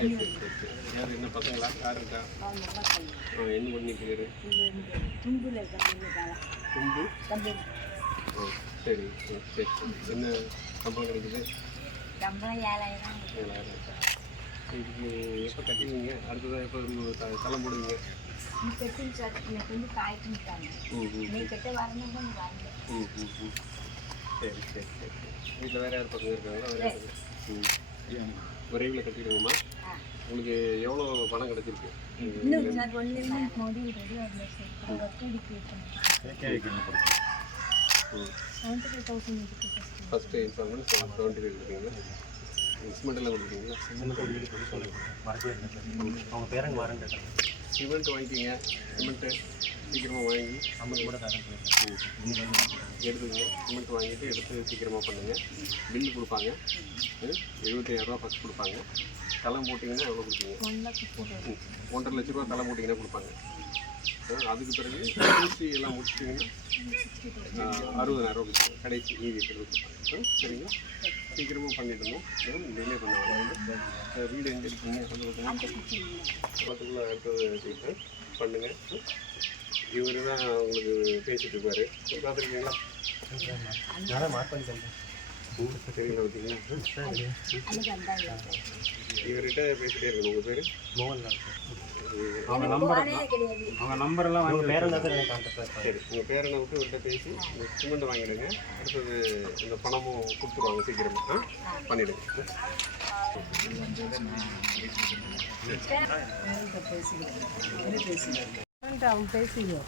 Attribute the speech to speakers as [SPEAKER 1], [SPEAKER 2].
[SPEAKER 1] யார் என்ன பசங்களா யார் இருக்கா என்ன பண்ணிட்டு தும்பு ஓ சரி சரி என்ன சம்பளம் கிடைக்குது
[SPEAKER 2] ஏழாயிரம்
[SPEAKER 1] இதுக்கு எப்போ கட்டுவீங்க அடுத்ததாக எப்போ த- தலை போடுவீங்க
[SPEAKER 2] நீ கட்டி எனக்கு வந்து காய்ச்சிட்டாங்க நீ கிட்ட வரணும் தான்
[SPEAKER 1] ம் சரி. சரி சரி வீட்டில் வேறு யார் பசங்க இருக்காங்களா? வேறு யார் ம். விரைவில் கட்டிடுங்கம்மா
[SPEAKER 2] ஆ.
[SPEAKER 1] உங்களுக்கு எவ்வளோ பணம் கிடைச்சிருக்கு?
[SPEAKER 2] ஃபஸ்ட்டு
[SPEAKER 1] இன்ஸ்டால்மெண்ட் செவன்ட்டி ஃபைவ் கொடுத்தீங்களா? எல்லாம் கொடுத்தீங்களா?
[SPEAKER 3] அவங்க பேரங்க வரேன்
[SPEAKER 1] சிமெண்ட் வாங்கிக்கிங்க சிமெண்ட்டு சீக்கிரமாக வாங்கி
[SPEAKER 3] ஐம்பது கூட தரேன்
[SPEAKER 1] எடுத்துக்கங்க. சிமெண்ட் வாங்கிட்டு எடுத்து சீக்கிரமாக பண்ணுங்கள் பில்லு கொடுப்பாங்க. எழுபத்தி ரூபா ஃபஸ்ட் கொடுப்பாங்க. தளம் போட்டிங்கன்னா எவ்வளோ கொடுப்பீங்க? ஒன்றரை லட்ச ரூபா தலை போட்டிங்கன்னா கொடுப்பாங்க. அதுக்கு பிறகு ஊசி எல்லாம் முடிச்சிட்டிங்கன்னா அறுபதாயிரம் ரூபா கொடுப்பாங்க. கடைசி மீதி கொடுப்பாங்க. சரிங்களா? சீக்கிரமாக பண்ணிடணும் டிலே பண்ண வேண்டாம். ஆ, வீடு எங்கே இருக்கீங்க வந்து பார்த்தீங்கன்னா பக்கத்துக்குள்ளே அடுத்தது வச்சுக்கிட்டு பண்ணுங்கள் இவர் தான் உங்களுக்கு பேசிட்டு இருப்பாரு. பார்த்துருக்கீங்களா?
[SPEAKER 3] நான் மார்க் பண்ணி தந்தேன்
[SPEAKER 1] தெரியல
[SPEAKER 2] அந்த
[SPEAKER 1] இவர்கிட்ட பேசிட்டே இருக்கணும். உங்கள் பேர்?
[SPEAKER 3] மோகன்லால்
[SPEAKER 2] அவங்க நம்பர்
[SPEAKER 3] அவங்க நம்பர் எல்லாம் வாங்கி பேரன் தான் சார்.
[SPEAKER 1] உங்கள் பேரனை விட்டு இவர்கிட்ட பேசி இந்த சிமெண்ட் வாங்கிடுங்க. அடுத்தது இந்த பணமும் கொடுத்துருவாங்க சீக்கிரமாக ஆ? பண்ணிவிடுங்க
[SPEAKER 2] ഡൗൺ
[SPEAKER 4] സൈസ് ചെയ്യുമോ